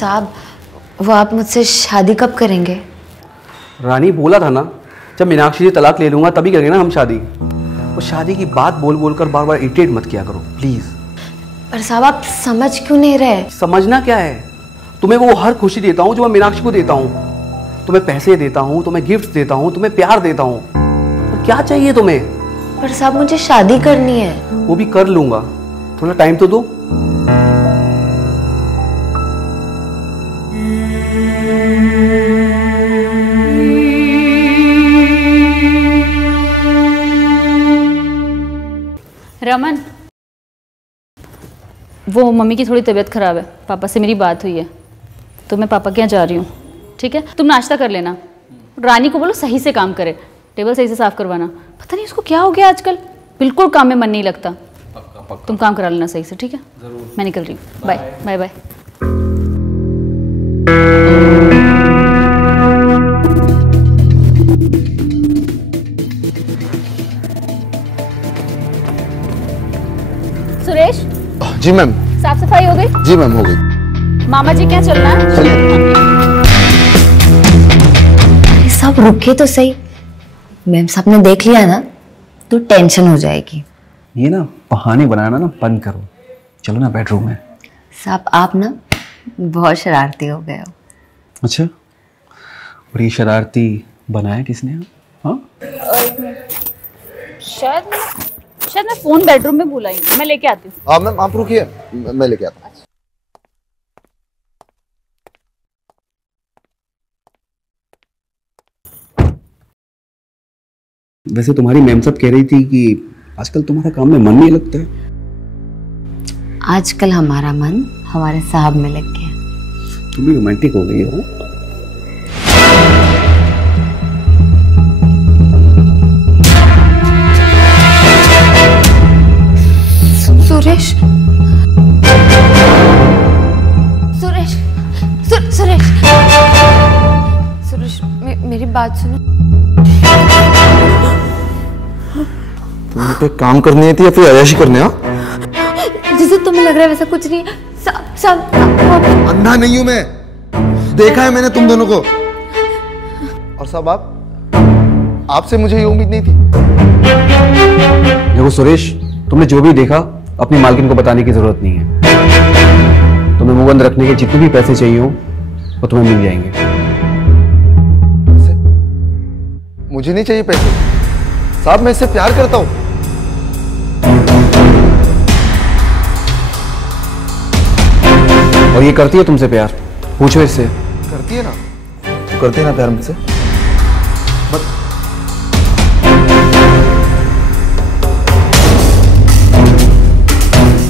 साहब वो आप मुझसे शादी कब करेंगे? रानी बोला था ना, जब मीनाक्षी से तलाक ले लूंगा तभी करेंगे ना हम शादी। और शादी की बात बोल बोल कर बार बार इरिटेट मत किया करो प्लीज। पर साहब आप समझ क्यों नहीं रहे? समझना क्या है, तुम्हें वो हर खुशी देता हूँ जो मैं मीनाक्षी को देता हूँ। तुम्हें पैसे देता हूँ, तुम्हें गिफ्ट देता हूँ, तुम्हें प्यार देता हूँ। तो क्या चाहिए तुम्हें? पर साहब मुझे शादी करनी है। वो भी कर लूंगा, थोड़ा टाइम तो दो। रमन, वो मम्मी की थोड़ी तबीयत ख़राब है, पापा से मेरी बात हुई है तो मैं पापा के यहाँ जा रही हूँ। ठीक है, तुम नाश्ता कर लेना। रानी को बोलो सही से काम करे, टेबल सही से साफ करवाना। पता नहीं उसको क्या हो गया आजकल, बिल्कुल काम में मन नहीं लगता। पक्का पक्का। तुम काम करा लेना सही से, ठीक है? जरूर। मैं निकल रही हूँ, बाय बाय बाय। सुरेश। जी मैम। साफ सफाई हो गई? जी मैम हो गई। मामा जी क्या चलना है? सब रुके तो सही, मैम साहब ने देख लिया ना तो टेंशन हो जाएगी। ये ना बहाने बनाना ना बंद करो, चलो ना बेडरूम में। साहब आप ना बहुत शरारती हो गए हो। अच्छा, और ये शरारती बनाया किसने? हाँ शायद मैं फोन बेडरूम में भूला ही, मैं लेके आती हूँ। मैम आप रुकिए, मैं लेके आता हूँ। वैसे तुम्हारी मैम सब कह रही थी कि आजकल तुम्हारा काम में मन नहीं लगता है। आजकल हमारा मन हमारे साहब में लग गया। तुम भी रोमांटिक हो गई हो। सुरेश, सुरेश, सुरेश, सुरेश, मेरी बात सुनो। तुम्हें पे काम करनी थी या फिर अय्याशी करने? जैसे तुम्हें लग रहा है वैसा कुछ नहीं है। सब अंधा नहीं हूं मैं, देखा है मैंने तुम दोनों को। और सब आपसे मुझे ये उम्मीद नहीं थी। देखो सुरेश, तुमने जो भी देखा अपनी मालकिन को बताने की जरूरत नहीं है। तुम्हें मुंह बंद रखने के जितने भी पैसे चाहिए हो वो तुम्हें मिल जाएंगे। मुझे नहीं चाहिए पैसे साहब, मैं इससे प्यार करता हूं। और ये करती है तुमसे प्यार? पूछो इससे। करती है ना, करती है ना प्यार मुझसे।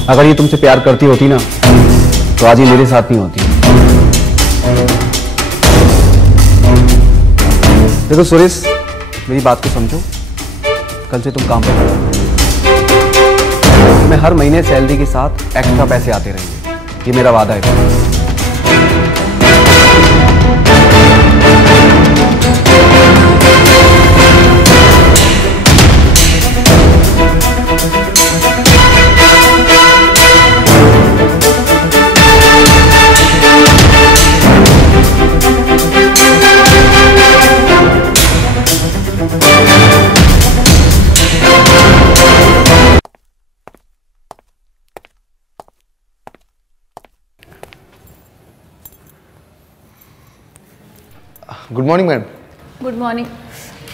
अगर ये तुमसे प्यार करती होती ना तो आज ये मेरे साथ नहीं होती। देखो सुरेश, मेरी बात को समझो। कल से तुम काम पे करो। तुम्हें हर महीने सैलरी के साथ एक्स्ट्रा पैसे आते रहेंगे, ये मेरा वादा है। Good morning ma'am. Good morning.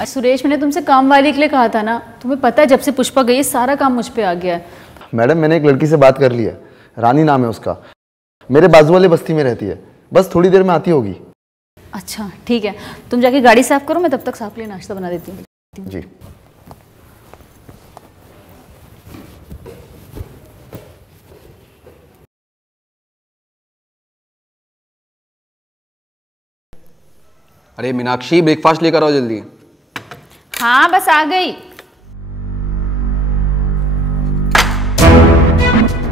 Suresh, मैंने तुमसे काम वाली के लिए कहा था ना, तुम्हें पता है जब से पुष्पा गई है सारा काम मुझ पे आ गया है। मैडम मैंने एक लड़की से बात कर ली है, रानी नाम है उसका, मेरे बाजू वाले बस्ती में रहती है, बस थोड़ी देर में आती होगी। अच्छा ठीक है, तुम जाके गाड़ी साफ करो, मैं तब तक साहब के लिए नाश्ता बना देती हूँ। जी। अरे मीनाक्षी, ब्रेकफास्ट लेकर आओ जल्दी। हाँ बस आ गई।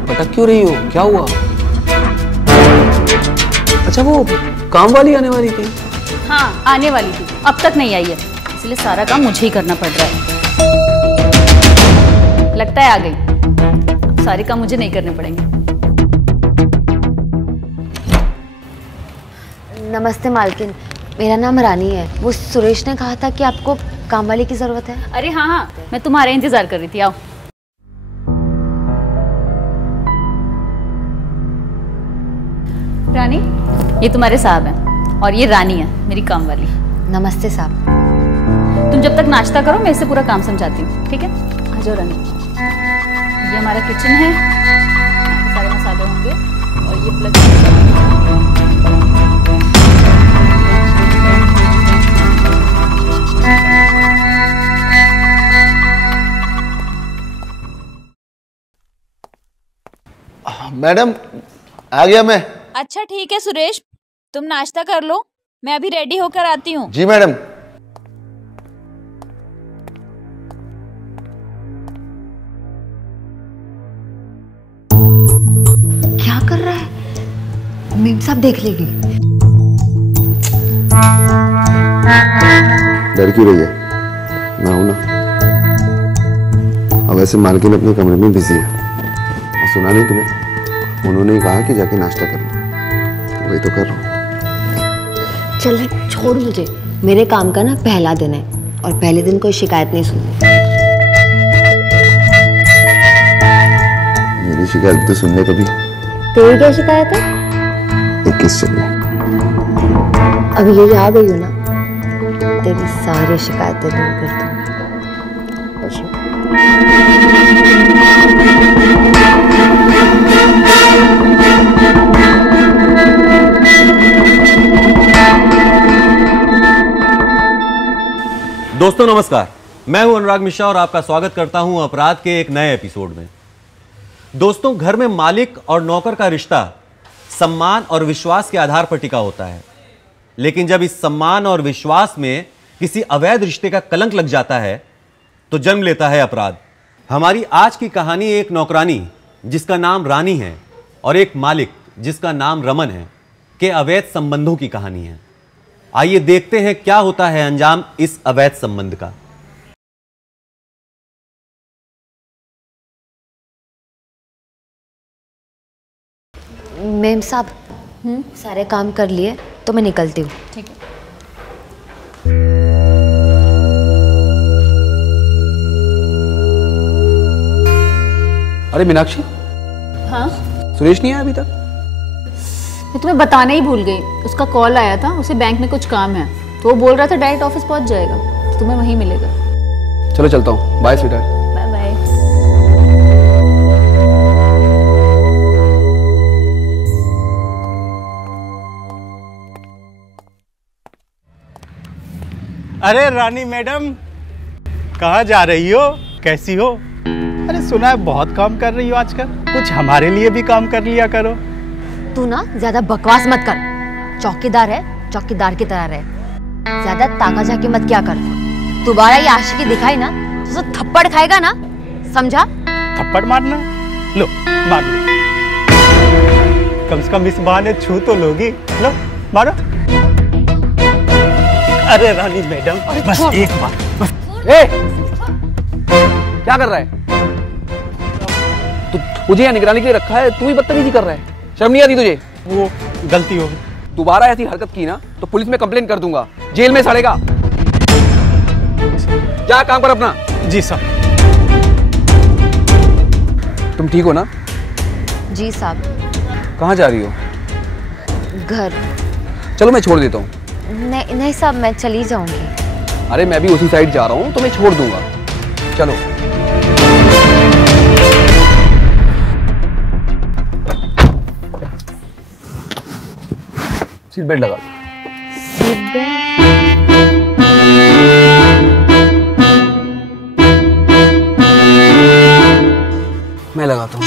भटक क्यों रही हो, क्या हुआ? अच्छा वो काम वाली आने वाली थी? हाँ आने वाली थी, अब तक नहीं आई है, इसलिए सारा काम मुझे ही करना पड़ रहा है। लगता है आ गई, सारे काम मुझे नहीं करने पड़ेंगे। नमस्ते मालकिन, मेरा नाम रानी है। वो सुरेश ने कहा था कि आपको काम वाले की जरूरत है। अरे हाँ हाँ, मैं तुम्हारा इंतजार कर रही थी, आओ। रानी, ये तुम्हारे साहब हैं और ये रानी है मेरी काम वाली। नमस्ते साहब। तुम जब तक नाश्ता करो मैं इससे पूरा काम समझाती हूँ, ठीक है? आ जाओ रानी। ये हमारा किचन है, यहाँ पे सारे मसाले होंगे और ये प्लग। मैडम आ गया मैं। अच्छा ठीक है सुरेश, तुम नाश्ता कर लो, मैं अभी रेडी होकर आती हूँ। जी मैडम। क्या कर रहा है? मेम साहब देख लेगी। डर क्यों रही है? मैं हूं ना। अब वैसे मालकिन अपने कमरे में बिजी है और सुना नहीं तुम्हें, उन्होंने ही कहा कि जाके नाश्ता कर लो, वही तो कर रहा हूँ। चल छोड़ मुझे, मेरे काम का ना पहला दिन है और पहले दिन कोई शिकायत नहीं सुननी। मेरी शिकायत तो सुनने कभी। तेरी क्या शिकायत है? 21 चल रही। अब ये आ गई हो ना, तेरी सारी शिकायतें दूर कर दूँ। दोस्तों नमस्कार, मैं हूं अनुराग मिश्रा और आपका स्वागत करता हूं अपराध के एक नए एपिसोड में। दोस्तों, घर में मालिक और नौकर का रिश्ता सम्मान और विश्वास के आधार पर टिका होता है, लेकिन जब इस सम्मान और विश्वास में किसी अवैध रिश्ते का कलंक लग जाता है तो जन्म लेता है अपराध। हमारी आज की कहानी एक नौकरानी जिसका नाम रानी है और एक मालिक जिसका नाम रमन है के अवैध संबंधों की कहानी है। आइए देखते हैं क्या होता है अंजाम इस अवैध संबंध का। मेम साहब, सारे काम कर लिए तो मैं निकलती हूँ। ठीक है। अरे मीनाक्षी, हाँ, सुरेश नहीं आया अभी तक? मैं तुम्हें बताना ही भूल गई, उसका कॉल आया था, उसे बैंक में कुछ काम है तो वो बोल रहा था डायरेक्ट ऑफिस पहुंच जाएगा, तो तुम्हें वहीं मिलेगा। चलो चलता हूँ, बाय स्वीटहार्ट। Bye bye. अरे रानी मैडम, कहाँ जा रही हो? कैसी हो? अरे सुना है बहुत काम कर रही हो आजकल, कुछ हमारे लिए भी काम कर लिया करो। तू ना ज्यादा बकवास मत कर। चौकीदार है, चौकीदार की तरह रहे। ज्यादा ताका झाकी मत क्या कर। दोबारा ये आशिकी दिखाई ना तो थप्पड़ खाएगा ना, समझा? थप्पड़ मारना? लो मार लो, कम से कम इस बहाने छू तो लोगी। लो मारो। अरे रानी मैडम, बस एक बार बस। क्या कर रहा है तू? मुझे यहाँ निगरानी के लिए रखा है, तू ही बदतमीजी कर रहा है। शर्म नहीं आती तुझे? वो गलती हो गई। दोबारा ऐसी हरकत की ना तो पुलिस में कंप्लेन कर दूंगा, जेल में सड़ेगा। क्या काम कर अपना। जी साहब। तुम ठीक हो ना? जी साहब। कहाँ जा रही हो? घर। चलो मैं छोड़ देता हूँ। नहीं नहीं साहब, मैं चली जाऊंगी। अरे मैं भी उसी साइड जा रहा हूँ तो मैं छोड़ दूंगा। चलो। सीट बेल्ट लगा। Seat belt? मैं लगाता हूँ।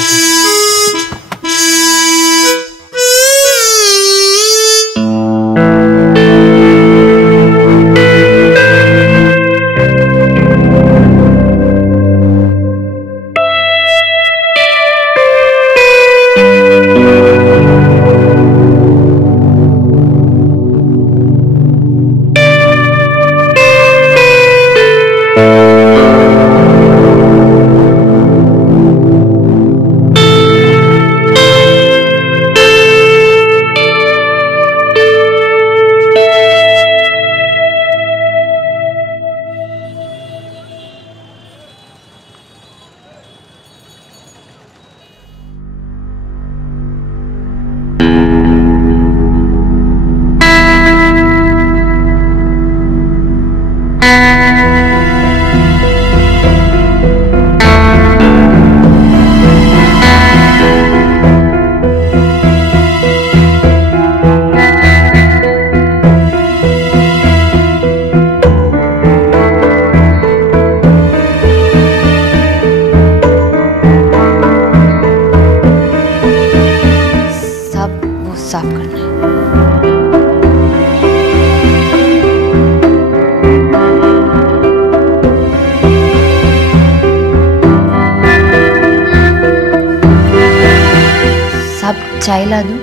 चाय ला दूं?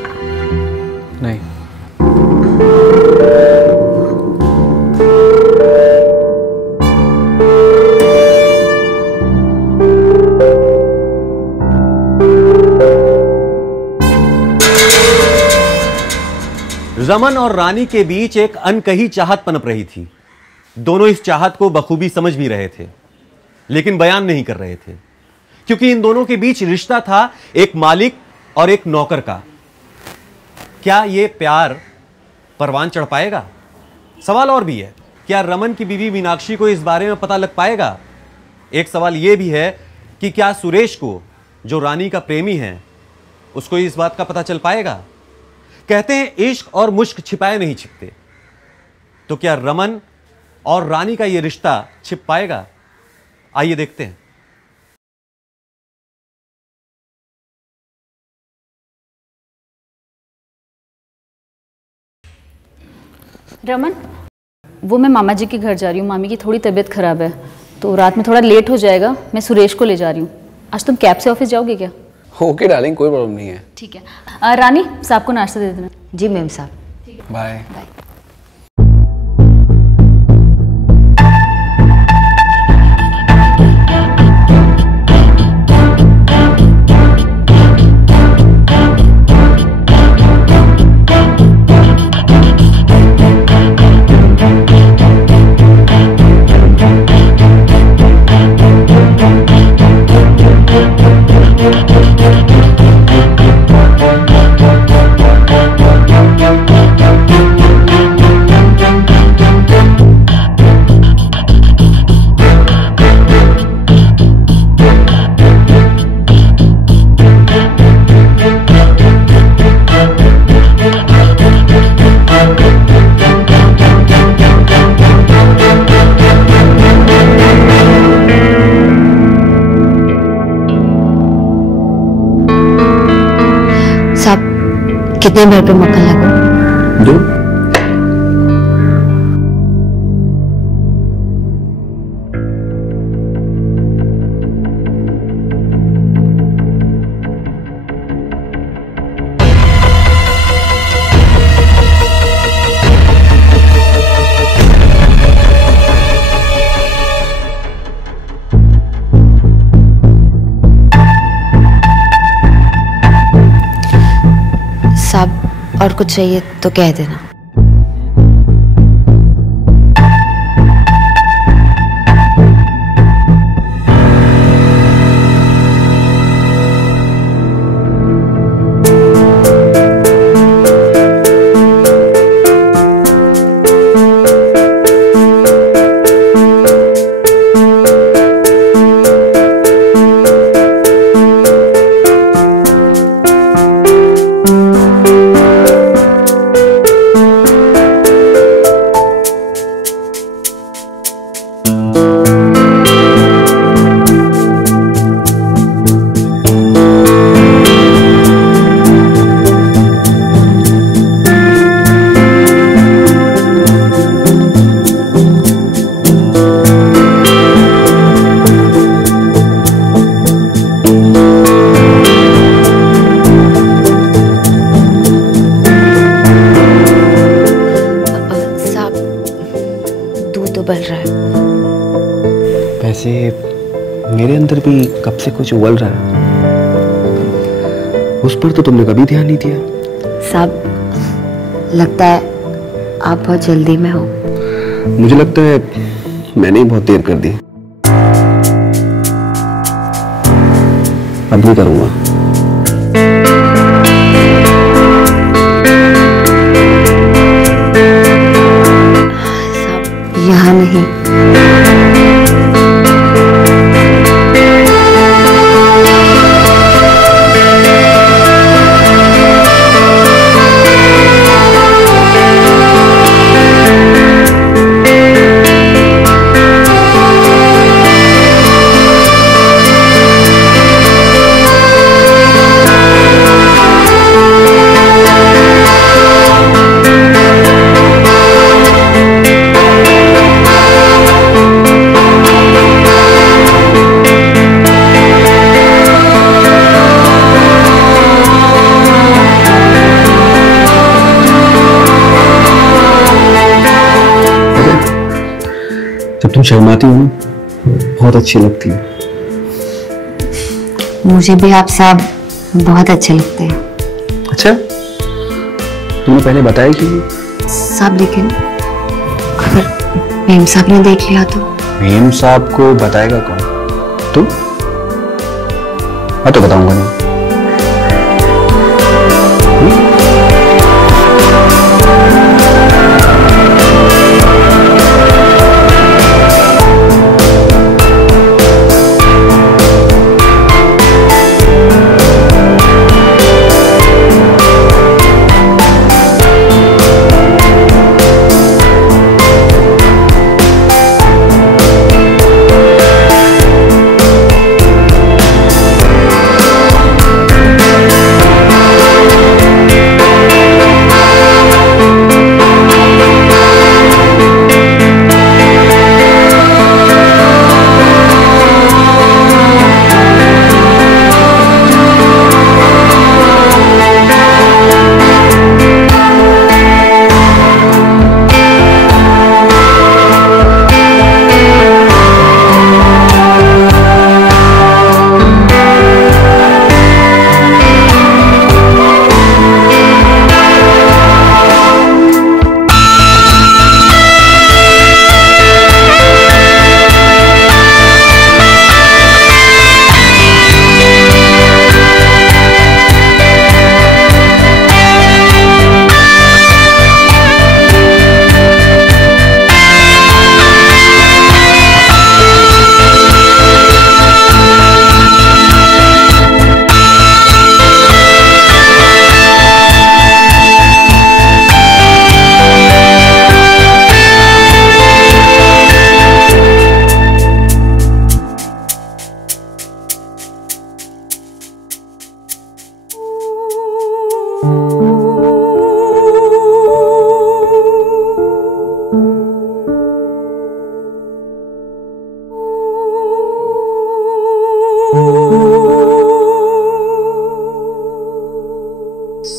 नहीं। रमन और रानी के बीच एक अनकही चाहत पनप रही थी। दोनों इस चाहत को बखूबी समझ भी रहे थे, लेकिन बयान नहीं कर रहे थे, क्योंकि इन दोनों के बीच रिश्ता था एक मालिक और एक नौकर का। क्या यह प्यार परवान चढ़ पाएगा? सवाल और भी है, क्या रमन की बीवी मीनाक्षी को इस बारे में पता लग पाएगा? एक सवाल यह भी है कि क्या सुरेश को, जो रानी का प्रेमी है, उसको इस बात का पता चल पाएगा? कहते हैं इश्क और मुश्क छिपाए नहीं छिपते, तो क्या रमन और रानी का यह रिश्ता छिप पाएगा? आइए देखते हैं। रमन, वो मैं मामा जी के घर जा रही हूँ। मामी की थोड़ी तबीयत खराब है, तो रात में थोड़ा लेट हो जाएगा। मैं सुरेश को ले जा रही हूँ। आज तुम कैब से ऑफिस जाओगे क्या? ओके डार्लिंग, कोई प्रॉब्लम नहीं है। ठीक है। रानी, साहब को नाश्ता दे देना। जी मैम साहब। बाय। कितने बार पे मक्खन लगा? 2। साहब और कुछ चाहिए तो कह देना। उबल रहा है। वैसे मेरे अंदर भी कब से कुछ उबल रहा है, उस पर तो तुमने कभी ध्यान नहीं दिया। साहब लगता है आप बहुत जल्दी में हो। मुझे लगता है मैंने ही बहुत देर कर दी। अब नहीं करूंगा। साहब यहाँ नहीं। जब तुम शर्माती हो ना बहुत अच्छी लगती है। मुझे भी आप साहब बहुत अच्छे लगते हैं। अच्छा, तुमने पहले बताया क्यों नहीं? साहब लेकिन अगर मेम साहब ने देख लिया तो? मेम साहब को बताएगा कौन? तुम? मैं तो बताऊंगा नहीं।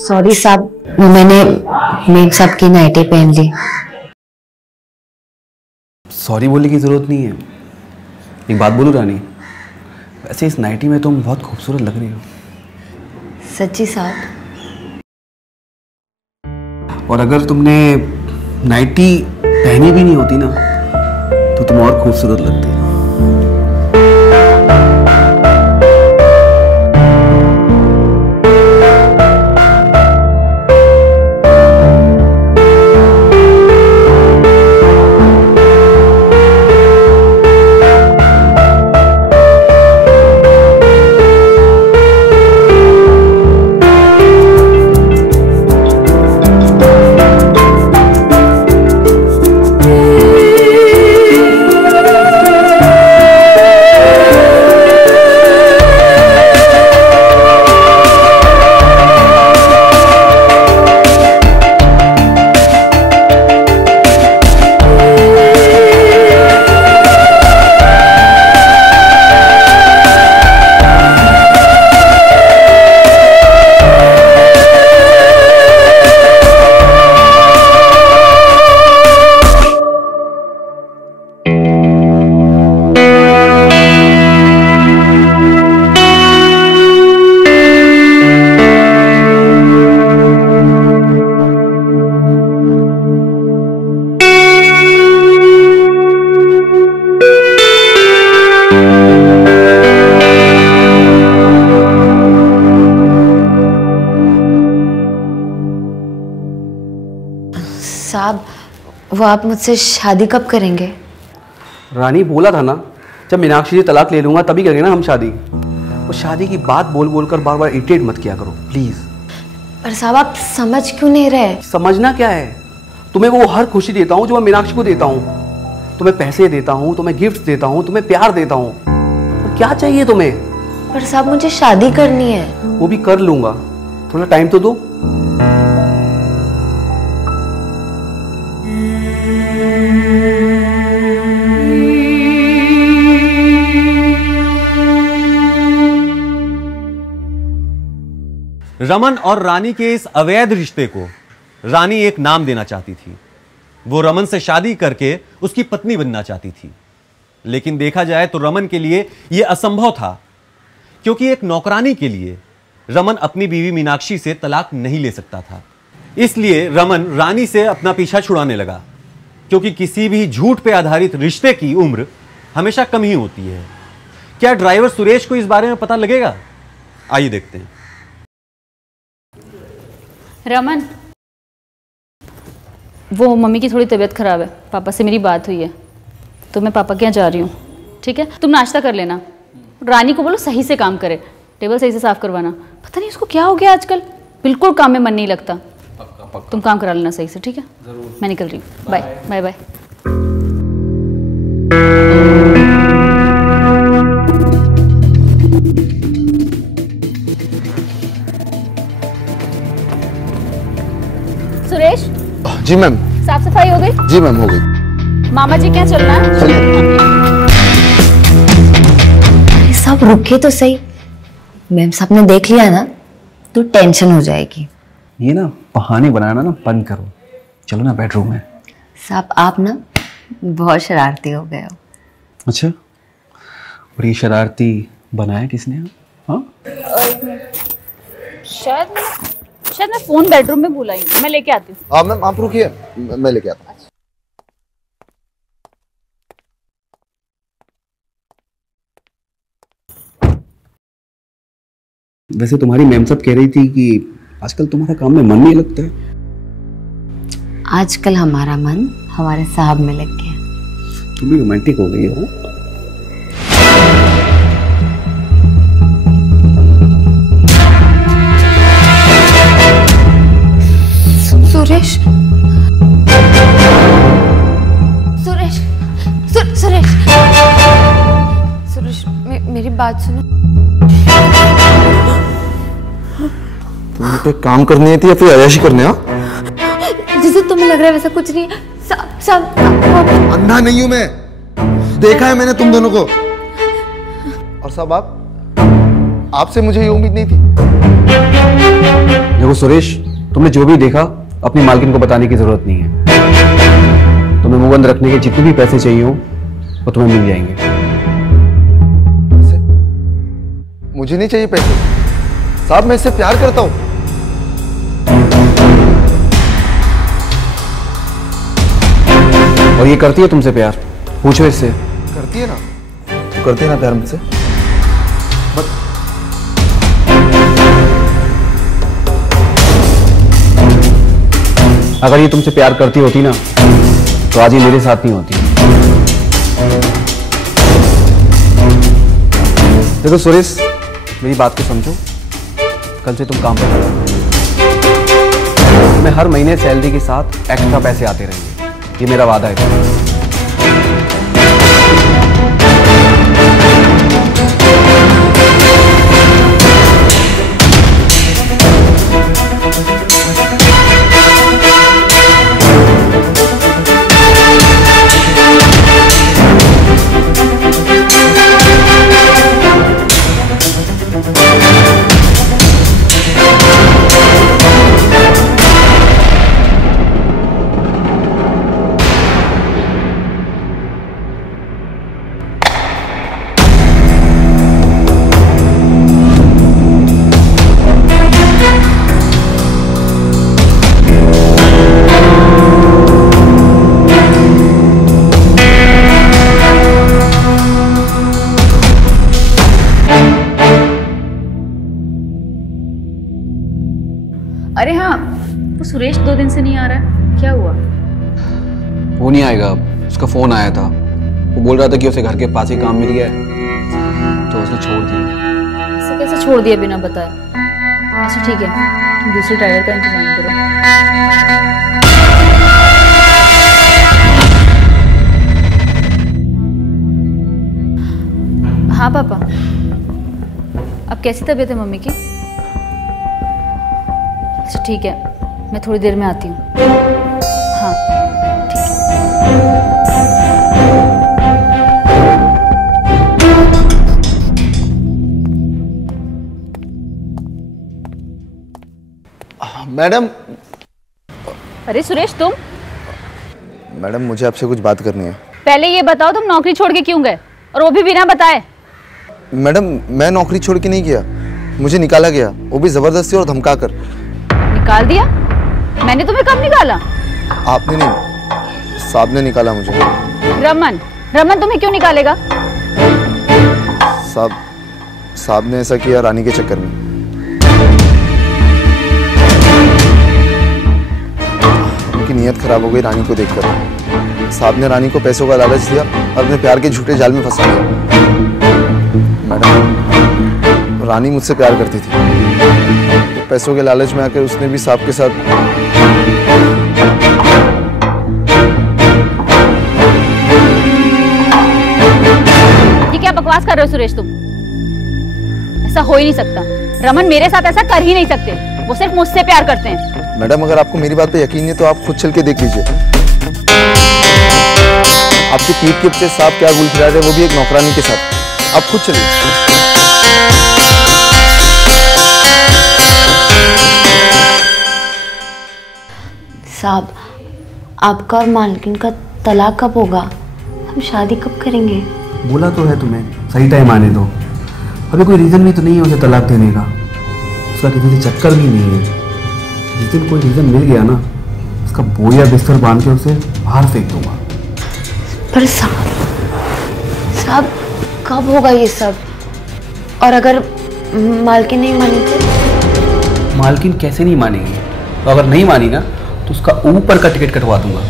सॉरी साहब, वो मैंने मेम साहब की नाइटी पहन ली। सॉरी बोलने की जरूरत नहीं है। एक बात बोलूं रानी, वैसे इस नाइटी में तुम बहुत खूबसूरत लग रही हो। सच्ची साहब? और अगर तुमने नाइटी पहनी भी नहीं होती ना तो तुम और खूबसूरत लगती। साहब, वो आप मुझसे शादी कब करेंगे? रानी बोला था ना, जब मीनाक्षी से तलाक ले लूंगा तभी करेंगे ना हम शादी। और शादी की बात बोल बोल कर बार बार इरिटेट मत किया करो प्लीज। पर साहब आप समझ क्यों नहीं रहे? समझना क्या है? तुम्हें वो हर खुशी देता हूँ जो मैं मीनाक्षी को देता हूँ। तुम्हें पैसे देता हूँ, तुम्हें गिफ्ट देता हूँ, तुम्हें प्यार देता हूँ। तो क्या चाहिए तुम्हें? पर साहब मुझे शादी करनी है। वो भी कर लूंगा, थोड़ा टाइम तो दो। रमन और रानी के इस अवैध रिश्ते को रानी एक नाम देना चाहती थी, वो रमन से शादी करके उसकी पत्नी बनना चाहती थी। लेकिन देखा जाए तो रमन के लिए यह असंभव था, क्योंकि एक नौकरानी के लिए रमन अपनी बीवी मीनाक्षी से तलाक नहीं ले सकता था। इसलिए रमन रानी से अपना पीछा छुड़ाने लगा, क्योंकि किसी भी झूठ पे आधारित रिश्ते की उम्र हमेशा कम ही होती है। क्या ड्राइवर सुरेश को इस बारे में पता लगेगा? आइए देखते हैं। रमन, वो मम्मी की थोड़ी तबीयत खराब है, पापा से मेरी बात हुई है तो मैं पापा के यहाँ जा रही हूँ। ठीक है, तुम नाश्ता कर लेना। रानी को बोलो सही से काम करे, टेबल सही से साफ करवाना। पता नहीं उसको क्या हो गया आजकल, बिल्कुल काम में मन नहीं लगता। तुम काम करा लेना सही से, ठीक है? जरूर। मैं निकल रही हूँ। Bye bye bye. सुरेश। जी मैम। साफ सफाई हो गई? जी मैम, हो गई। मामा जी क्या चलना है? सब रुके तो सही। मैम साहब ने देख लिया ना तो टेंशन हो जाएगी। ये ना बहाने बनाना ना बंद करो, चलो ना बेडरूम में। साहब आप ना बहुत शरारती हो गए हो। अच्छा, और ये शरारती बनाया किसने? हाँ, शायद मैं फोन बेडरूम में भूला ही, मैं लेके आती हूँ। हाँ मैम, आप रुकिए, मैं लेके आता हूँ। वैसे तुम्हारी मैम सब कह रही थी कि आजकल तुम्हारा काम में मन नहीं लगता है। आजकल हमारा मन हमारे साहब में लग गया। तुम भी रोमांटिक हो गई हो। सुरेश, सुरेश, सुरेश, सुरेश, मेरी बात सुनो। तुम्हें पे काम करनी है थी या फिर अय्याशी करने? जैसे तुम्हें लग रहा है वैसा कुछ नहीं है। सब अंधा नहीं हूं मैं, देखा है मैंने तुम दोनों को। और सब आपसे मुझे ये उम्मीद नहीं थी। देखो सुरेश, तुमने जो भी देखा अपनी मालकिन को बताने की जरूरत नहीं है। तुम्हें मुंह बंद रखने के जितने भी पैसे चाहिए हो वो तुम्हें मिल जाएंगे। मुझे नहीं चाहिए पैसे साहब, मैं इससे प्यार करता हूं। और ये करती है तुमसे प्यार? पूछो इससे। करती है ना, तो करती है ना प्यार मुझसे। अगर ये तुमसे प्यार करती होती ना तो आज ये मेरे साथ नहीं होती। देखो सुरेश, मेरी बात को समझो। कल से तुम काम पर तुम्हें हर महीने सैलरी के साथ एक्स्ट्रा पैसे आते रहेंगे, ये मेरा वादा है। अरे हाँ, वो सुरेश 2 दिन से नहीं आ रहा है, क्या हुआ? वो नहीं आएगा, उसका फोन आया था। वो बोल रहा था कि उसे घर के पास ही काम मिल गया है तो उसने छोड़ दिया। ऐसे कैसे छोड़ दिया बिना बताए? अच्छा ठीक है, तुम दूसरे ड्राइवर का इंतजाम करो। हाँ पापा, अब कैसी तबीयत है मम्मी की? अच्छा ठीक है, मैं थोड़ी देर में आती हूँ। हाँ ठीक है। मैडम। अरे सुरेश, तुम? मैडम मुझे आपसे कुछ बात करनी है। पहले ये बताओ तुम नौकरी छोड़ के क्यों गए, और वो भी बिना बताए। मैडम मैं नौकरी छोड़ के नहीं गया, मुझे निकाला गया, वो भी जबरदस्ती और धमका कर। निकाल दिया? मैंने तुम्हें कब निकाला? आपने नहीं, साहब ने निकाला मुझे। रमन, रमन तुम्हें क्यों निकालेगा? साहब ने ऐसा किया रानी के चक्कर में। उनकी नीयत खराब हो गई रानी को देखकर। साहब ने रानी को पैसों का लालच दिया और अपने प्यार के झूठे जाल में फंसा दिया। मैडम रानी मुझसे प्यार करती थी, तो पैसों के लालच में आकर उसने भी साहब के साथ। ये क्या बकवास कर रहे हो सुरेश तुम? ऐसा हो ही नहीं सकता। रमन मेरे साथ ऐसा कर ही नहीं सकते, वो सिर्फ मुझसे प्यार करते हैं। मैडम अगर आपको मेरी बात पे यकीन नहीं है तो आप खुद चल के देख लीजिए। आपकी पीठ के पीछे साहब क्या गुल खिला रहे, वो भी एक नौकरानी के साथ। आप खुद चलिए। साहब आपका और मालकिन का तलाक कब होगा? हम शादी कब करेंगे? बोला तो है तुम्हें, सही टाइम आने दो। अभी कोई रीज़न भी तो नहीं है उसे तलाक देने का, उसका किसी से चक्कर भी नहीं है। जिस दिन कोई रीज़न मिल गया ना, उसका बोया बिस्तर बांध के उसे बाहर फेंक दूंगा। पर साहब कब होगा ये सब? और अगर मालकिन नहीं मानी तो? मालकिन कैसे नहीं मानेगी? तो अगर नहीं मानी ना तो उसका ऊपर का टिकट कटवा दूंगा।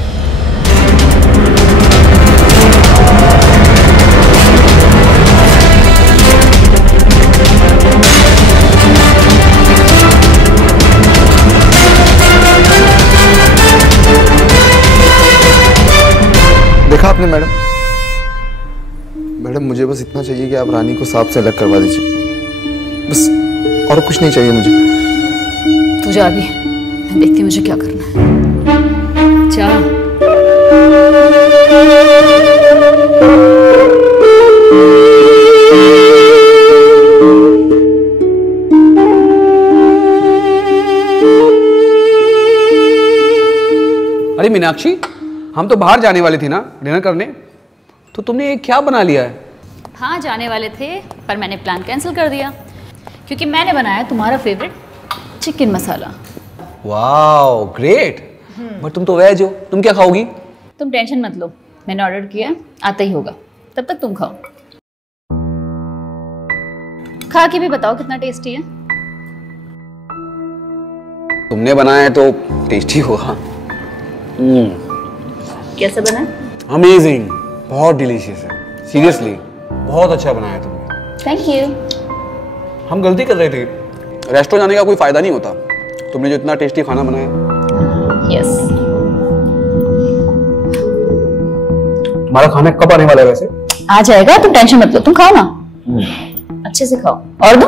देखा आपने मैडम? मैडम मुझे बस इतना चाहिए कि आप रानी को साहब से अलग करवा दीजिए, बस, और कुछ नहीं चाहिए मुझे। तू जा अभी, मैं देखती हूँ मुझे क्या करना है। जा। अरे मीनाक्षी, हम तो बाहर जाने वाले थे ना डिनर करने, तो तुमने ये क्या बना लिया है? हाँ जाने वाले थे, पर मैंने प्लान कैंसिल कर दिया क्योंकि मैंने बनाया तुम्हारा favourite chicken masala. Wow great. But तुम तो वेज हो, तुम क्या खाओगी? तुम टेंशन मत लो, मैंने ऑर्डर किया, आता ही होगा, तब तक तुम खाओ। खा के भी बताओ कितना टेस्टी है। तुमने बनाया है तो टेस्टी होगा। कैसा बना? अमेजिंग, बहुत डिलीशियस है, सीरियसली बहुत अच्छा बनाया तुमने। Thank you. हम गलती कर रहे थे, रेस्टोरेंट जाने का कोई फायदा नहीं होता। तुमने जो इतना टेस्टी खाना बनाया। यस। हमारा खाना कब आने वाला है वैसे? आ जाएगा, तुम टेंशन मत लो, तुम खाओ ना, अच्छे से खाओ। और दो?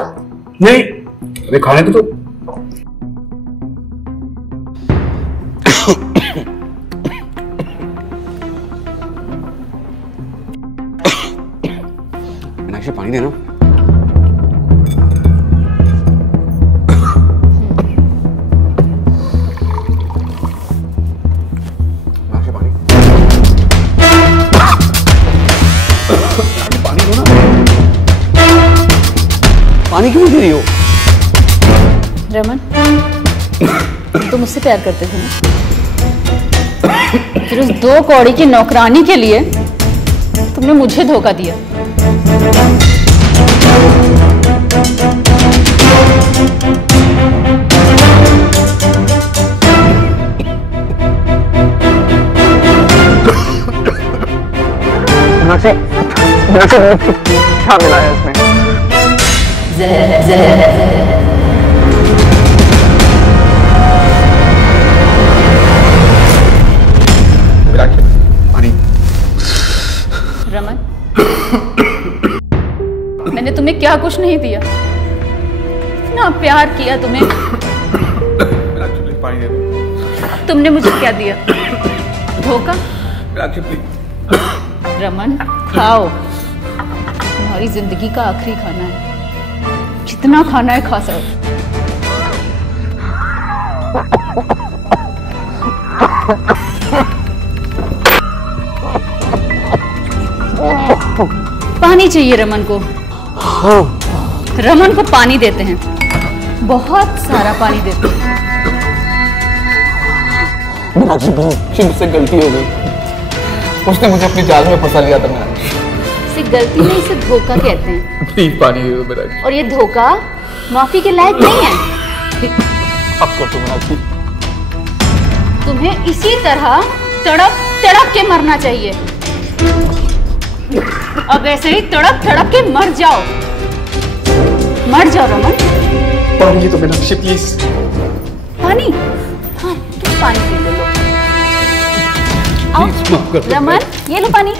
नहीं, अरे खाने तो मीनाक्षी पानी देना। मीनाक्षी पानी, पानी दो ना। पानी क्यों दे रही हो? रमन, तुम मुझसे प्यार करते थे ना, फिर उस 2 कौड़ी की नौकरानी के लिए तुमने मुझे धोखा दिया। क्या मिला है इसमें? पानी। रमन, मैंने तुम्हें क्या कुछ नहीं दिया, इतना प्यार किया तुम्हें। पानी दे दो। तुमने मुझे क्या दिया? धोखा। रमन खाओ, तुम्हारी जिंदगी का आखिरी खाना है, जितना खाना है खा सकते। पानी चाहिए रमन को। रमन को पानी देते हैं, बहुत सारा पानी देते हैं। मीनाक्षी प्लीज, मुझसे गलती हो गई। उसने मुझे अपनी जाल में फंसा लिया था मीनाक्षी। इसे गलती नहीं, इसे धोखा कहते हैं। प्लीज पानी दे दो मीनाक्षी। और ये धोखा माफी के लायक नहीं है। अब कर दो मीनाक्षी। तुम्हें इसी तरह तड़प तड़प के मरना चाहिए। अब ऐसे ही तड़प तड़प के मर जाओ। मर जाओ रमन। पानी तो मीनाक्षी प्लीज। पानी? हाँ तुम पानी पी लो। आओ रमन, ये लो पानी।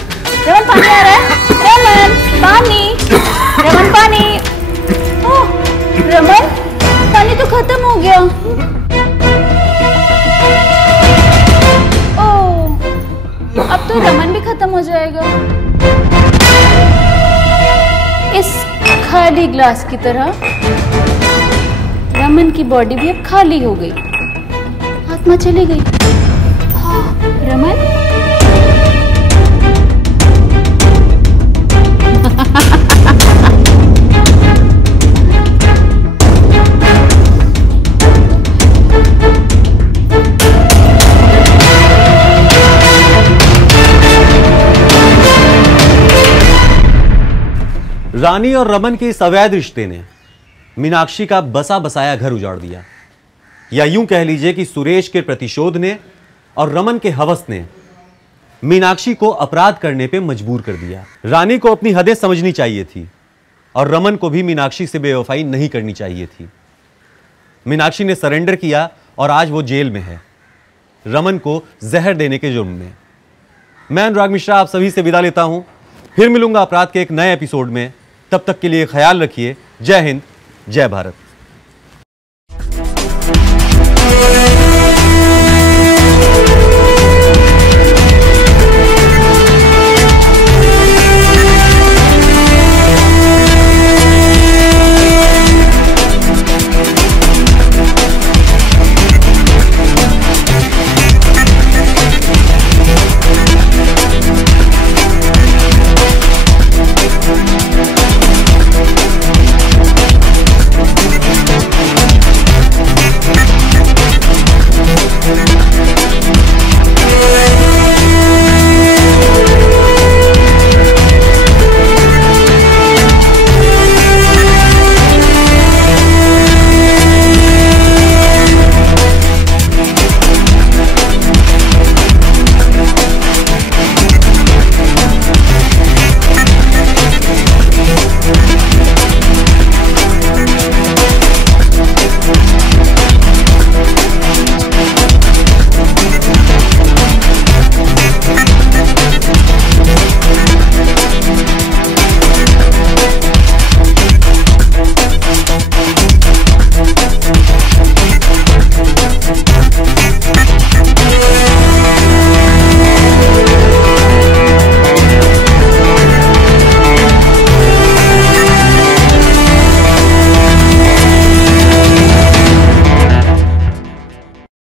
रमन पानी आ रहा है। रमन पानी, रमन पानी। ओह रमन, पानी तो खत्म हो गया। ओह अब तो रमन भी खत्म हो जाएगा। इस खाली ग्लास की तरह रमन की बॉडी भी अब खाली हो गई, आत्मा चली गई। रमन रानी और रमन के इस अवैध रिश्ते ने मीनाक्षी का बसा बसाया घर उजाड़ दिया, या यूं कह लीजिए कि सुरेश के प्रतिशोध ने और रमन के हवस ने मीनाक्षी को अपराध करने पे मजबूर कर दिया। रानी को अपनी हदें समझनी चाहिए थी और रमन को भी मीनाक्षी से बेवफाई नहीं करनी चाहिए थी। मीनाक्षी ने सरेंडर किया और आज वो जेल में है, रमन को जहर देने के जुर्म में। मैं अनुराग मिश्रा आप सभी से विदा लेता हूं, फिर मिलूंगा अपराध के एक नए एपिसोड में। तब तक के लिए ख्याल रखिए। जय हिंद, जय भारत।